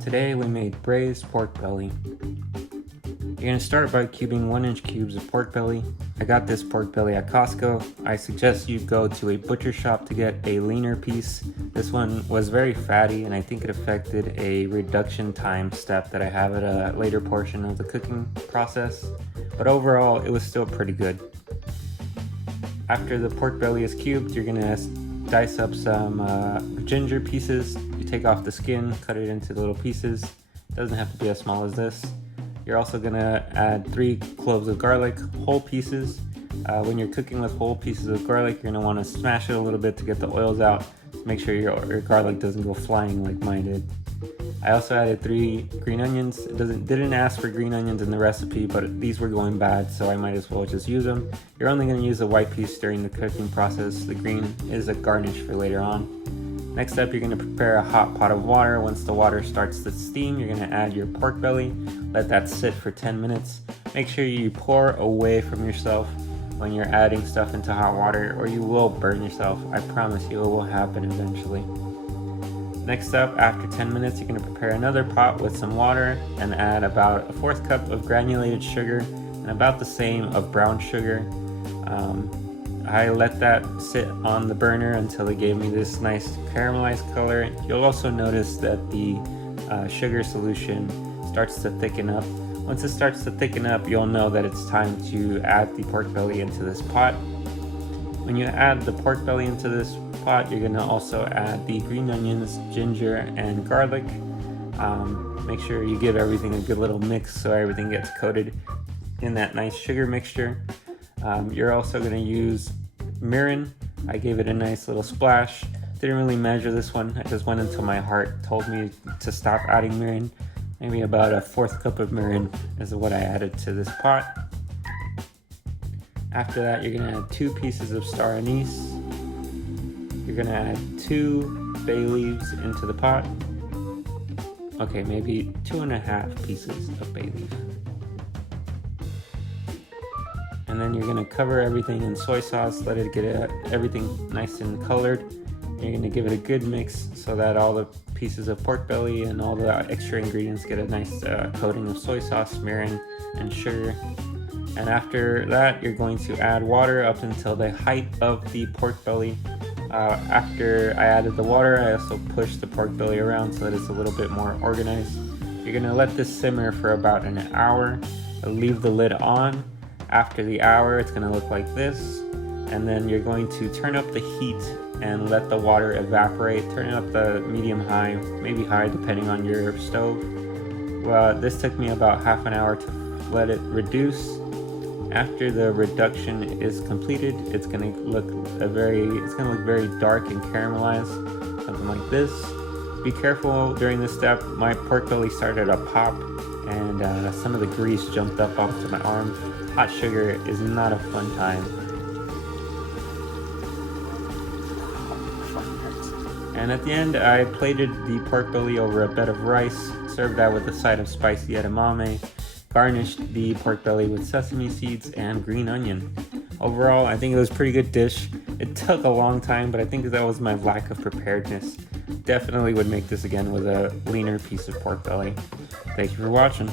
Today we made braised pork belly. You're going to start by cubing 1-inch cubes of pork belly. I got this pork belly at Costco. I suggest you go to a butcher shop to get a leaner piece. This one was very fatty and I think it affected a reduction time step that I have at a later portion of the cooking process. But overall, it was still pretty good. After the pork belly is cubed, you're going to dice up some ginger pieces. You take off the skin, cut it into little pieces. It doesn't have to be as small as this. You're also going to add 3 cloves of garlic, whole pieces. When you're cooking with whole pieces of garlic, you're going to want to smash it a little bit to get the oils out. Make sure your garlic doesn't go flying like mine did. I also added 3 green onions. It didn't ask for green onions in the recipe, but these were going bad, so I might as well just use them. You're only going to use the white piece during the cooking process. The green is a garnish for later on. Next up, you're going to prepare a hot pot of water. Once the water starts to steam, you're going to add your pork belly. Let that sit for 10 minutes. Make sure you pour away from yourself when you're adding stuff into hot water, or you will burn yourself. I promise you, it will happen eventually. Next up, after 10 minutes, you're going to prepare another pot with some water and add about a 1/4 cup of granulated sugar and about the same of brown sugar. I let that sit on the burner until it gave me this nice caramelized color. You'll also notice that the sugar solution starts to thicken up. Once it starts to thicken up, you'll know that it's time to add the pork belly into this pot. When you add the pork belly into this pot, you're going to also add the green onions, ginger, and garlic. Make sure you give everything a good little mix so everything gets coated in that nice sugar mixture. You're also going to use Mirin. I gave it a nice little splash. Didn't really measure this one. I just went until my heart told me to stop adding Mirin. Maybe about a 1/4 cup of Mirin is what I added to this pot. After that, you're going to add 2 pieces of Star Anise. You're going to add 2 bay leaves into the pot. Okay, maybe 2.5 pieces of bay leaf. And then you're going to cover everything in soy sauce, let it get everything nice and colored. You're going to give it a good mix so that all the pieces of pork belly and all the extra ingredients get a nice coating of soy sauce, mirin, and sugar. And after that, you're going to add water up until the height of the pork belly. After I added the water, I also pushed the pork belly around so that it's a little bit more organized. You're going to let this simmer for about an hour. Leave the lid on. After the hour, it's going to look like this. And then you're going to turn up the heat and let the water evaporate. Turn it up the medium-high, maybe high, depending on your stove. Well, this took me about half an hour to let it reduce. After the reduction is completed, it's going to look very dark and caramelized, something like this. Be careful during this step. My pork belly started to pop, and some of the grease jumped up onto my arm. Hot sugar is not a fun time. And at the end, I plated the pork belly over a bed of rice, served that with a side of spicy edamame, garnished the pork belly with sesame seeds and green onion. Overall, I think it was a pretty good dish. It took a long time, but I think that was my lack of preparedness. Definitely would make this again with a leaner piece of pork belly. Thank you for watching.